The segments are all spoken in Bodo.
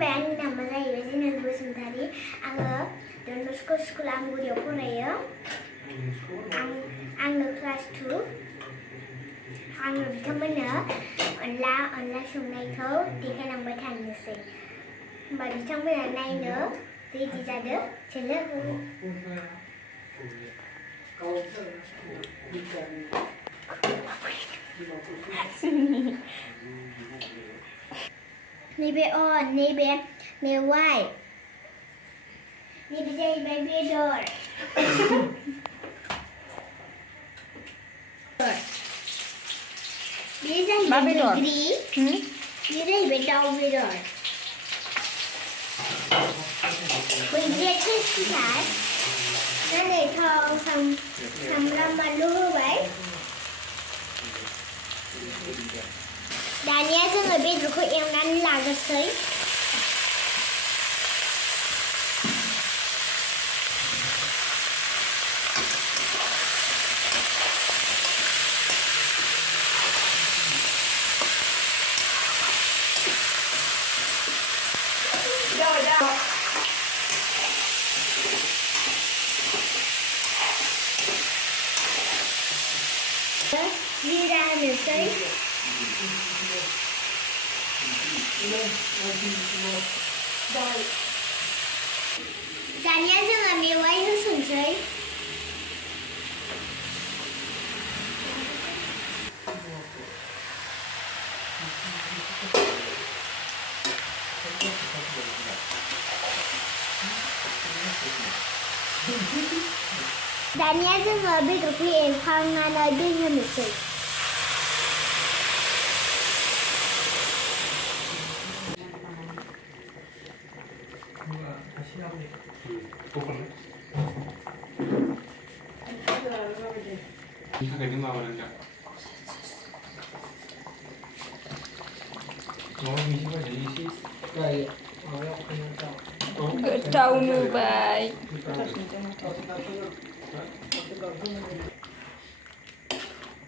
खुलुमबाय आंनि नामा जाहैबाय जोंनि बसुमतारी आङो डन बस्क स्कुल आमगुरियाव फरायो आंनो क्लास 2 आङो बिथांमोननो अनला संनायखौ देखायलांबाय थानोसै होमबा बिथांमोना नायनो रेडि जादो चलो नैबे मेवाइ नैबे जाहैबाय बेदर बे जाहैबाय बैग्रि बे जाहैबाय दाउ बेदर बैग्रिया टेस्टिथार नै थाव सामब्राम बानलु होबाय दानिया जोङो बेदरखौ एवनानै लाग्रोसै जिरा होनोसै दानिया जोङो मेवाइ होसनसै दानिया जोङो बेदरखौ एवखांनानै दै होनोसै गोथाव नुबाय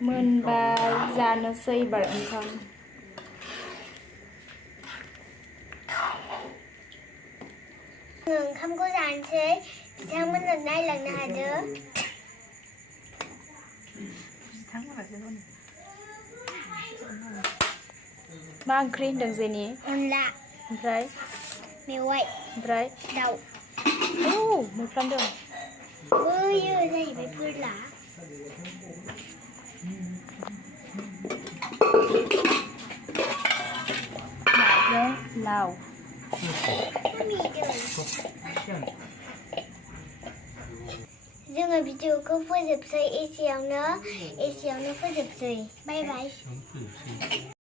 मोनबाय जानोसै एबार ओंखाम ओंखामखौ जानोसै बिथांमोननो नायलांनो हादो मा ओंख्रि होनदों जेनि अनला ओमफ्राय मेवाइ ओमफ्राय दाउ मोफ्लामदों बैयो जाहैबाय फोरला नाजों लाव जोङो भिडिअखौ फोजोबसै एसेयावनो फोजोबसै बाय बाय